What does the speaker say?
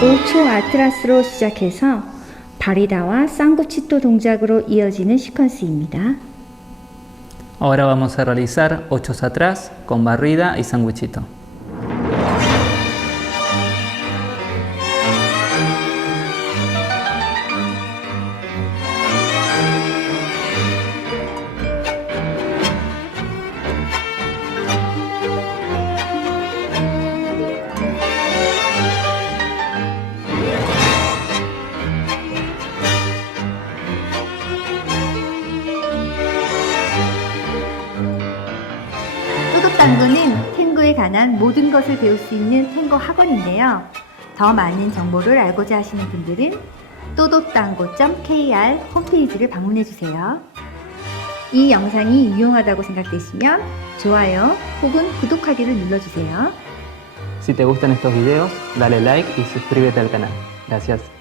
그리고 초아트라스로 시작해서 바리다와 쌍구치토 동작으로 이어지는 시퀀스입니다. Ahora vamos a realizar ochos atrás con barrida y sandwichito. 또도땅고는 탱고에 관한 모든 것을 배울 수 있는 탱고 학원인데요. 더 많은 정보를 알고자 하시는 분들은 또도땅고.kr 홈페이지를 방문해 주세요. 이 영상이 유용하다고 생각되시면 좋아요 혹은 구독하기를 눌러주세요. Si te gustan estos videos, dale like y suscríbete al canal. Gracias.